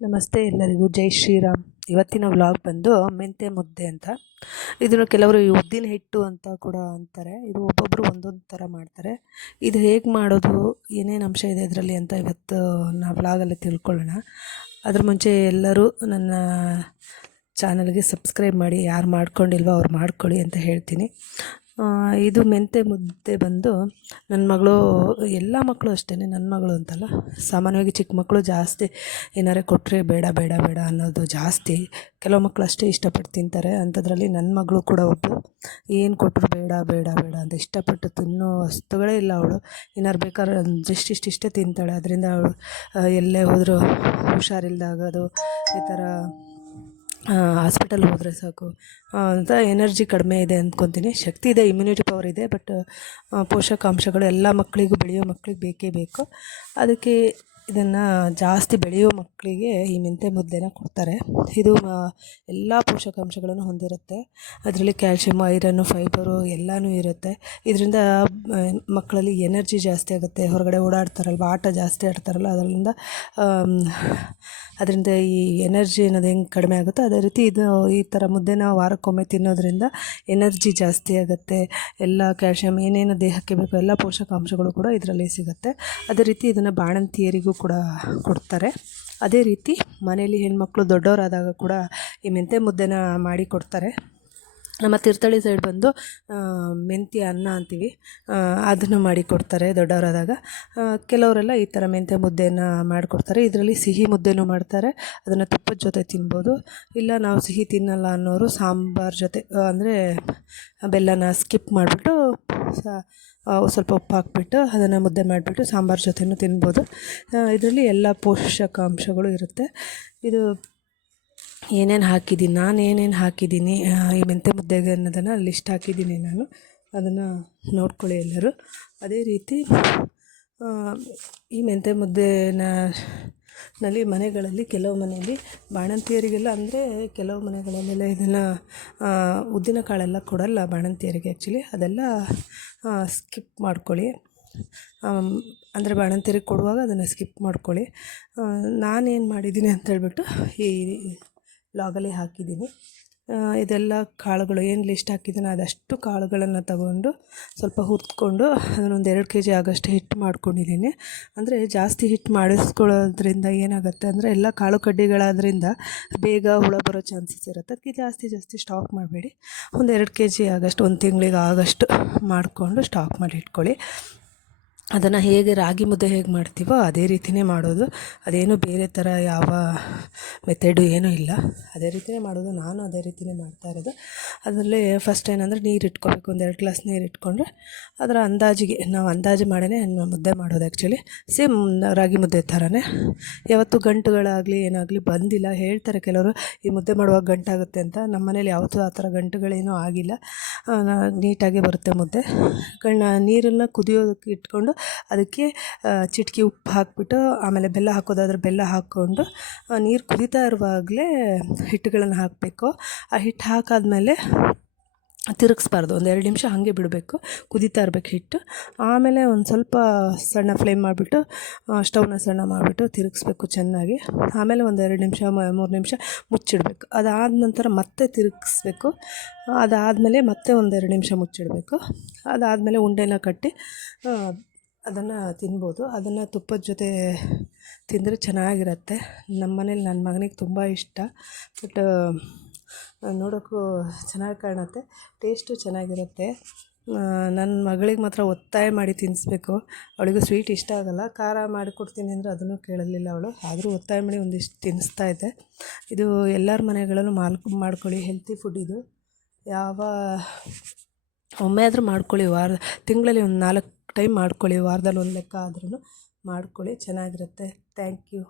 ನಮಸ್ತೆ ಎಲ್ಲರಿಗೂ ಜೈ ಶ್ರೀರಾಮ್. ಇವತ್ತಿನ ವ್ಲಾಗ್ ಬಂದು ಮೆಂತೆ ಮುದ್ದೆ ಅಂತ. ಇದನ್ನು ಕೆಲವರು ಉದ್ದಿನ ಹಿಟ್ಟು ಅಂತ ಕೂಡ ಅಂತಾರೆ. ಇದು ಒಬ್ಬೊಬ್ಬರು ಒಂದೊಂದು ಥರ ಮಾಡ್ತಾರೆ. ಇದು ಹೇಗೆ ಮಾಡೋದು, ಏನೇನು ಅಂಶ ಇದೆ ಇದರಲ್ಲಿ ಅಂತ ಇವತ್ತು ನಾವು ವ್ಲಾಗಲ್ಲಿ ತಿಳ್ಕೊಳ್ಳೋಣ. ಅದ್ರ ಮುಂಚೆ ಎಲ್ಲರೂ ನನ್ನ ಚಾನಲ್ಗೆ ಸಬ್ಸ್ಕ್ರೈಬ್ ಮಾಡಿ, ಯಾರು ಮಾಡ್ಕೊಂಡಿಲ್ವೋ ಅವ್ರು ಮಾಡ್ಕೊಳ್ಳಿ ಅಂತ ಹೇಳ್ತೀನಿ. ಇದು ಮೆಂತೆ ಮುದ್ದೆ ಬಂದು ನನ್ನ ಮಗಳು, ಎಲ್ಲ ಮಕ್ಕಳು ಅಷ್ಟೇ, ನನ್ನ ಮಗಳು ಅಂತಲ್ಲ, ಸಾಮಾನ್ಯವಾಗಿ ಚಿಕ್ಕ ಮಕ್ಕಳು ಜಾಸ್ತಿ ಏನಾರೇ ಕೊಟ್ಟರೆ ಬೇಡ ಬೇಡ ಬೇಡ ಅನ್ನೋದು ಜಾಸ್ತಿ. ಕೆಲವು ಮಕ್ಕಳು ಅಷ್ಟೇ ಇಷ್ಟಪಟ್ಟು ತಿಂತಾರೆ. ಅಂಥದ್ರಲ್ಲಿ ನನ್ನ ಮಗಳು ಕೂಡ ಒಬ್ಬಳು. ಏನು ಕೊಟ್ಟರು ಬೇಡ ಬೇಡ ಬೇಡ ಅಂತ ಇಷ್ಟಪಟ್ಟು ತಿನ್ನೋ ವಸ್ತುಗಳೇ ಇಲ್ಲ ಅವಳು. ಏನಾರು ಬೇಕಾದ್ರೆ ಇಷ್ಟೇ ತಿಂತಾಳೆ. ಅದರಿಂದ ಅವಳು ಎಲ್ಲೇ ಹೋದರೂ ಹುಷಾರಿಲ್ದಾಗೋದು, ಈ ಥರ ಹಾಸ್ಪಿಟಲ್ ಹೋದರೆ ಸಾಕು ಅಂತ ಎನರ್ಜಿ ಕಡಿಮೆ ಇದೆ ಅಂದ್ಕೊತೀನಿ. ಶಕ್ತಿ ಇದೆ, ಇಮ್ಯುನಿಟಿ ಪವರ್ ಇದೆ, ಬಟ್ ಪೋಷಕಾಂಶಗಳು ಎಲ್ಲ ಮಕ್ಕಳಿಗೂ, ಬೆಳೆಯೋ ಮಕ್ಕಳಿಗೆ ಬೇಕೇ ಬೇಕು. ಅದಕ್ಕೆ ಇದನ್ನು ಜಾಸ್ತಿ ಬೆಳೆಯೋ ಮಕ್ಕಳಿಗೆ ಈ ಮೆಂತೆ ಮುದ್ದೆನ ಕೊಡ್ತಾರೆ. ಇದು ಎಲ್ಲ ಪೋಷಕಾಂಶಗಳನ್ನು ಹೊಂದಿರುತ್ತೆ. ಅದರಲ್ಲಿ ಕ್ಯಾಲ್ಶಿಯಮ್, ಐರನ್ನು, ಫೈಬರು ಎಲ್ಲನೂ ಇರುತ್ತೆ. ಇದರಿಂದ ಮಕ್ಕಳಲ್ಲಿ ಎನರ್ಜಿ ಜಾಸ್ತಿ ಆಗುತ್ತೆ. ಹೊರಗಡೆ ಓಡಾಡ್ತಾರಲ್ವ, ಆಟ ಜಾಸ್ತಿ ಆಡ್ತಾರಲ್ಲ, ಅದರಿಂದ ಈ ಎನರ್ಜಿ ಅನ್ನೋದು ಹೆಂಗೆ ಕಡಿಮೆ ಆಗುತ್ತೋ ಅದೇ ರೀತಿ ಇದು ಈ ಥರ ಮುದ್ದೆನ ವಾರಕ್ಕೊಮ್ಮೆ ತಿನ್ನೋದ್ರಿಂದ ಎನರ್ಜಿ ಜಾಸ್ತಿ ಆಗುತ್ತೆ. ಎಲ್ಲ ಕ್ಯಾಲ್ಶಿಯಮ್ ಏನೇನು ದೇಹಕ್ಕೆ ಬೇಕು ಎಲ್ಲ ಪೋಷಕಾಂಶಗಳು ಕೂಡ ಇದರಲ್ಲಿ ಸಿಗುತ್ತೆ. ಅದೇ ರೀತಿ ಇದನ್ನು ಬಾಣಂತಿಯರಿಗೂ ಕೂಡ ಕೊಡ್ತಾರೆ. ಅದೇ ರೀತಿ ಮನೆಯಲ್ಲಿ ಹೆಣ್ಮಕ್ಳು ದೊಡ್ಡವರಾದಾಗ ಕೂಡ ಈ ಮೆಂತೆ ಮುದ್ದೆನ ಮಾಡಿ ಕೊಡ್ತಾರೆ. ನಮ್ಮ ತೀರ್ಥಹಳ್ಳಿ ಸೈಡ್ ಬಂದು ಮೆಂತ್ಯ ಅನ್ನ ಅಂತೀವಿ, ಅದನ್ನು ಮಾಡಿ ಕೊಡ್ತಾರೆ ದೊಡ್ಡವರಾದಾಗ. ಕೆಲವರೆಲ್ಲ ಈ ಥರ ಮೆಂತ್ಯ ಮುದ್ದೆನ ಮಾಡಿಕೊಡ್ತಾರೆ. ಇದರಲ್ಲಿ ಸಿಹಿ ಮುದ್ದೆನೂ ಮಾಡ್ತಾರೆ. ಅದನ್ನು ತುಪ್ಪದ ಜೊತೆ ತಿನ್ಬೋದು. ಇಲ್ಲ ನಾವು ಸಿಹಿ ತಿನ್ನಲ್ಲ ಅನ್ನೋರು ಸಾಂಬಾರು ಜೊತೆ, ಅಂದರೆ ಬೆಲ್ಲನ ಸ್ಕಿಪ್ ಮಾಡಿಬಿಟ್ಟು ಸ್ವಲ್ಪ ಉಪ್ಪು ಹಾಕ್ಬಿಟ್ಟು ಅದನ್ನು ಮುದ್ದೆ ಮಾಡಿಬಿಟ್ಟು ಸಾಂಬಾರು ಜೊತೆನೂ ತಿನ್ಬೋದು. ಇದರಲ್ಲಿ ಎಲ್ಲ ಪೋಷಕಾಂಶಗಳು ಇರುತ್ತೆ. ಇದು ಏನೇನು ಹಾಕಿದ್ದೀನಿ, ನಾನು ಏನೇನು ಹಾಕಿದ್ದೀನಿ ಈ ಮೆಂತೆ ಮುದ್ದೆಗೆ ಅನ್ನೋದನ್ನು ಲಿಸ್ಟ್ ಹಾಕಿದ್ದೀನಿ ನಾನು. ಅದನ್ನು ನೋಡ್ಕೊಳ್ಳಿ ಎಲ್ಲರೂ. ಅದೇ ರೀತಿ ಈ ಮೆಂತೆ ನಲ್ಲಿ ಮನೆಗಳಲ್ಲಿ, ಕೆಲವು ಮನೆಯಲ್ಲಿ ಬಾಣಂತಿಯರಿಗೆಲ್ಲ, ಅಂದರೆ ಕೆಲವು ಮನೆಗಳಲ್ಲೆಲ್ಲ ಇದನ್ನು ಉದ್ದಿನ ಕಾಳೆಲ್ಲ ಕೊಡಲ್ಲ ಬಾಣಂತಿಯರಿಗೆ. ಆ್ಯಕ್ಚುಲಿ ಅದೆಲ್ಲ ಸ್ಕಿಪ್ ಮಾಡ್ಕೊಳ್ಳಿ. ಅಂದರೆ ಬಾಣಂತಿಯರಿಗೆ ಕೊಡುವಾಗ ಅದನ್ನು ಸ್ಕಿಪ್ ಮಾಡ್ಕೊಳ್ಳಿ. ನಾನೇನು ಮಾಡಿದ್ದೀನಿ ಅಂತೇಳ್ಬಿಟ್ಟು ಈ ವ್ಲಾಗಲ್ಲಿ ಹಾಕಿದ್ದೀನಿ. ಇದೆಲ್ಲ ಕಾಳುಗಳು ಏನು ಲಿಸ್ಟ್ ಹಾಕಿದ್ದೀನಿ ಅದಷ್ಟು ಕಾಳುಗಳನ್ನು ತಗೊಂಡು ಸ್ವಲ್ಪ ಹುರ್ಕೊಂಡು ಅದನ್ನೊಂದು 2 kg ಆಗೋಷ್ಟು ಹಿಟ್ಟು ಮಾಡ್ಕೊಂಡಿದ್ದೀನಿ. ಅಂದರೆ ಜಾಸ್ತಿ ಹಿಟ್ಟು ಮಾಡಿಸ್ಕೊಳ್ಳೋದ್ರಿಂದ ಏನಾಗುತ್ತೆ ಅಂದರೆ ಎಲ್ಲ ಕಾಳು ಕಡ್ಡಿಗಳಾದ್ರಿಂದ ಬೇಗ ಹುಳ ಬರೋ ಚಾನ್ಸಸ್ ಇರುತ್ತೆ. ಅದಕ್ಕೆ ಜಾಸ್ತಿ ಸ್ಟಾಕ್ ಮಾಡಬೇಡಿ. ಒಂದು 2 kg ಆಗೋಷ್ಟು, 1 ತಿಂಗಳಿಗೆ ಆಗೋಷ್ಟು ಮಾಡಿಕೊಂಡು ಸ್ಟಾಕ್ ಮಾಡಿ ಇಟ್ಕೊಳ್ಳಿ. ಅದನ್ನು ಹೇಗೆ ರಾಗಿ ಮುದ್ದೆ ಹೇಗೆ ಮಾಡ್ತೀವೋ ಅದೇ ರೀತಿಯೇ ಮಾಡೋದು. ಅದೇನು ಬೇರೆ ಥರ ಯಾವ ಮೆಥಡು ಏನೂ ಇಲ್ಲ, ಅದೇ ರೀತಿಯೇ ಮಾಡೋದು. ನಾನು ಅದೇ ರೀತಿಯೇ ಮಾಡ್ತಾ ಇರೋದು. ಅದರಲ್ಲಿ ಫಸ್ಟ್ ಏನಂದರೆ ನೀರು ಇಟ್ಕೋಬೇಕು. ಒಂದು 2 ಗ್ಲಾಸ್ ನೀರು ಇಟ್ಕೊಂಡ್ರೆ ಅದರ ಅಂದಾಜಿಗೆ, ನಾವು ಅಂದಾಜು ಮಾಡೇ ಮುದ್ದೆ ಮಾಡೋದು. ಆ್ಯಕ್ಚುಲಿ ಸೇಮ್ ರಾಗಿ ಮುದ್ದೆ ಥರನೇ. ಯಾವತ್ತೂ ಗಂಟುಗಳಾಗಲಿ ಏನಾಗಲಿ ಬಂದಿಲ್ಲ. ಹೇಳ್ತಾರೆ ಕೆಲವರು ಈ ಮುದ್ದೆ ಮಾಡುವಾಗ ಗಂಟಾಗುತ್ತೆ ಅಂತ. ನಮ್ಮ ಮನೇಲಿ ಯಾವತ್ತೂ ಆ ಥರ ಗಂಟುಗಳೇನೂ ಆಗಿಲ್ಲ. ನೀಟಾಗಿ ಬರುತ್ತೆ ಮುದ್ದೆ. ನೀರನ್ನು ಕುದಿಯೋದಕ್ಕೆ ಇಟ್ಕೊಂಡು ಅದಕ್ಕೆ ಚಿಟಿಕೆ ಉಪ್ಪು ಹಾಕಿಬಿಟ್ಟು, ಆಮೇಲೆ ಬೆಲ್ಲ ಹಾಕೋದಾದ್ರೆ ಬೆಲ್ಲ ಹಾಕ್ಕೊಂಡು ನೀರು ಕುದೀತಾ ಇರುವಾಗಲೇ ಹಿಟ್ಟುಗಳನ್ನು ಹಾಕಬೇಕು. ಆ ಹಿಟ್ಟು ಹಾಕಾದ್ಮೇಲೆ ತಿರುಗಿಸ್ಬಾರ್ದು. ಒಂದು 2 ನಿಮಿಷ ಹಾಗೆ ಬಿಡಬೇಕು, ಕುದೀತಾ ಇರಬೇಕು ಹಿಟ್ಟು. ಆಮೇಲೆ ಒಂದು ಸ್ವಲ್ಪ ಸಣ್ಣ ಫ್ಲೇಮ್ ಮಾಡಿಬಿಟ್ಟು, ಸ್ಟವ್ನ ಸಣ್ಣ ಮಾಡಿಬಿಟ್ಟು ತಿರುಗಿಸ್ಬೇಕು ಚೆನ್ನಾಗಿ. ಆಮೇಲೆ ಒಂದು 2 ನಿಮಿಷ 3 ನಿಮಿಷ ಮುಚ್ಚಿಡಬೇಕು. ಅದಾದ ನಂತರ ಮತ್ತೆ ತಿರುಗಿಸ್ಬೇಕು. ಅದಾದಮೇಲೆ ಮತ್ತೆ ಒಂದು 2 ನಿಮಿಷ ಮುಚ್ಚಿಡಬೇಕು. ಅದಾದಮೇಲೆ ಉಂಡೆನ ಕಟ್ಟಿ ಅದನ್ನು ತಿನ್ಬೋದು. ಅದನ್ನು ತುಪ್ಪದ ಜೊತೆ ತಿಂದರೆ ಚೆನ್ನಾಗಿರುತ್ತೆ. ನಮ್ಮ ಮನೇಲಿ ನನ್ನ ಮಗನಿಗೆ ತುಂಬ ಇಷ್ಟ. ಬಟ್ ನೋಡೋಕ್ಕೂ ಚೆನ್ನಾಗಿ ಕಾಣುತ್ತೆ, ಟೇಸ್ಟು ಚೆನ್ನಾಗಿರುತ್ತೆ. ನನ್ನ ಮಗಳಿಗೆ ಮಾತ್ರ ಒತ್ತಾಯ ಮಾಡಿ ತಿನ್ನಿಸ್ಬೇಕು. ಅವಳಿಗೂ ಸ್ವೀಟ್ ಇಷ್ಟ ಆಗೋಲ್ಲ. ಖಾರ ಮಾಡಿಕೊಡ್ತೀನಿ ಅಂದರೆ ಅದನ್ನು ಕೇಳಲಿಲ್ಲ ಅವಳು. ಆದರೂ ಒತ್ತಾಯ ಮಾಡಿ ಒಂದಿಷ್ಟು ತಿನ್ನಿಸ್ತಾ ಇದ್ದೆ. ಇದು ಎಲ್ಲರ ಮನೆಗಳಲ್ಲೂ ಮಾಡ್ಕೊಳ್ಳಿ. ಹೆಲ್ತಿ ಫುಡ್ ಇದು. ಒಮ್ಮೆ ಆದರೂ ಮಾಡ್ಕೊಳ್ಳಿ. ತಿಂಗಳಲ್ಲಿ ಒಂದು 4 ಟೈಮ್ ಮಾಡ್ಕೊಳ್ಳಿ. ವಾರದಲ್ಲಿ ಒಂದು ಲೆಕ್ಕ ಆದ್ರೂ ಮಾಡ್ಕೊಳ್ಳಿ, ಚೆನ್ನಾಗಿರುತ್ತೆ. Thank you.